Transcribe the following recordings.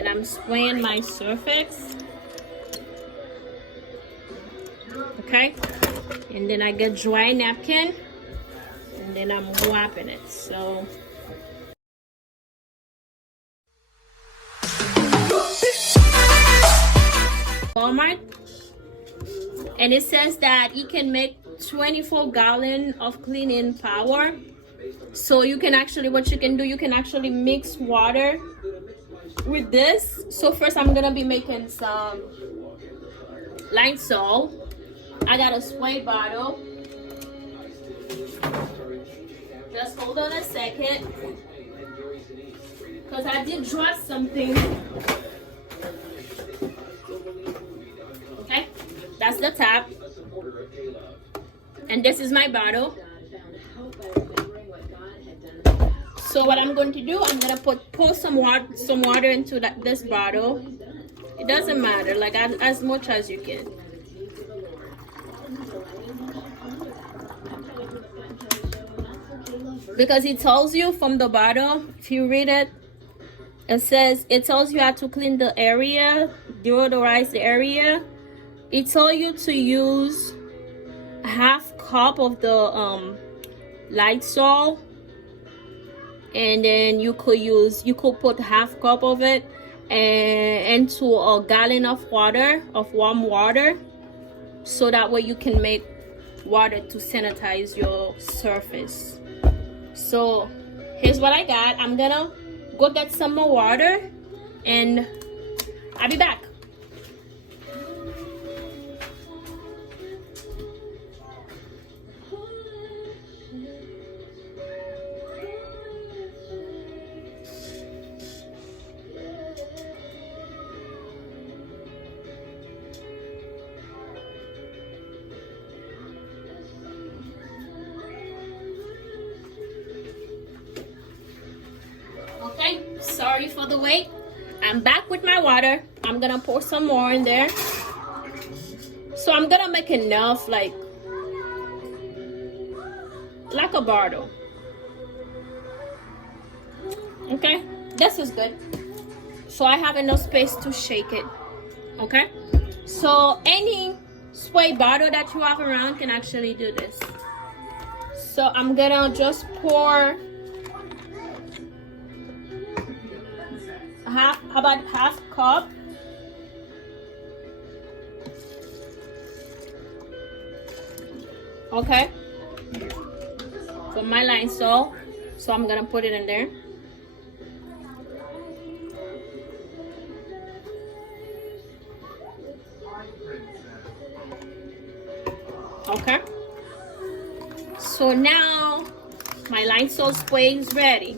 and I'm spraying my surface. Okay, and then I get dry napkin, and then I'm wiping it. So Walmart, and it says that it can make 24 gallons of cleaning power. So you can actually, what you can do, you can actually mix water with this. So first I'm gonna be making some Lysol. I got a spray bottle. Just hold on a second, because I did drop something. Okay, that's the top, and this is my bottle. So what I'm going to do, I'm gonna pour some water into this bottle. It doesn't matter, like as much as you can. Because it tells you from the bottle, if you read it, it tells you how to clean the area, deodorize the area. It tells you to use half cup of the Lysol, and then you could put half cup of it into a gallon of water, of warm water, so that way you can make water to sanitize your surface. So here's what I got. I'm gonna go get some more water, and I'll be back. Okay, sorry for the wait. I'm back with my water. I'm gonna pour some more in there. So I'm gonna make enough, like a bottle. Okay, this is good. So I have enough space to shake it. Okay, so any spray bottle that you have around can actually do this. So I'm gonna just pour about half cup. Okay, for my Lysol. So I'm gonna put it in there. Okay, so now my Lysol spray is ready.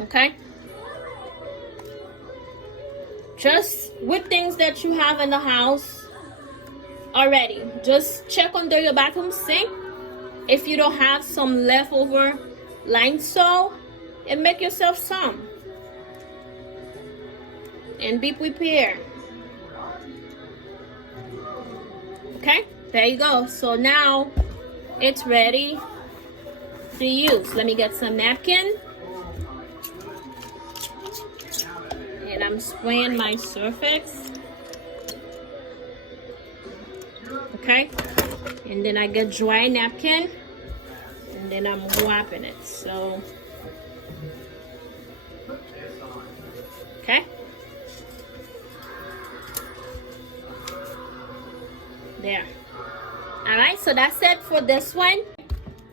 Okay, just with things that you have in the house already, just check under your bathroom sink if you don't have some leftover Lysol, and make yourself some, and be prepared. Okay, there you go. So now it's ready to use. Let me get some napkin. And I'm spraying my surface. Okay, and then I get dry napkin, and then I'm wiping it. So okay, there. All right, so that's it for this one.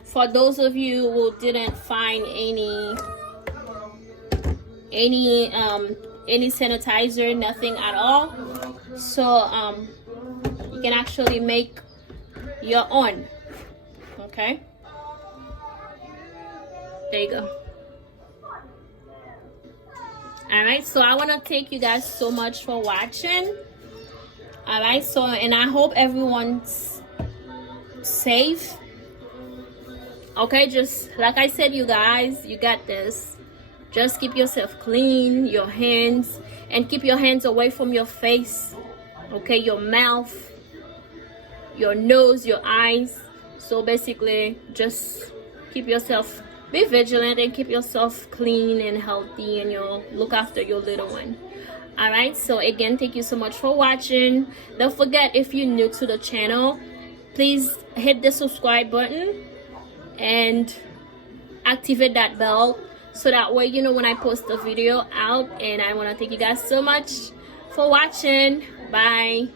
For those of you who didn't find any sanitizer, nothing at all, so you can actually make your own. Okay, there you go. All right, so I want to thank you guys so much for watching. All right, so, and I hope everyone's safe. Okay, just like I said, you guys, you got this. Just keep yourself clean, your hands, and keep your hands away from your face. Okay, your mouth, your nose, your eyes. So basically, just keep yourself be vigilant and keep yourself clean and healthy, and you'll look after your little one. All right, so again, thank you so much for watching. Don't forget, if you're new to the channel, please hit the subscribe button and activate that bell, so that way you know when I post a video out. And I want to thank you guys so much for watching. Bye.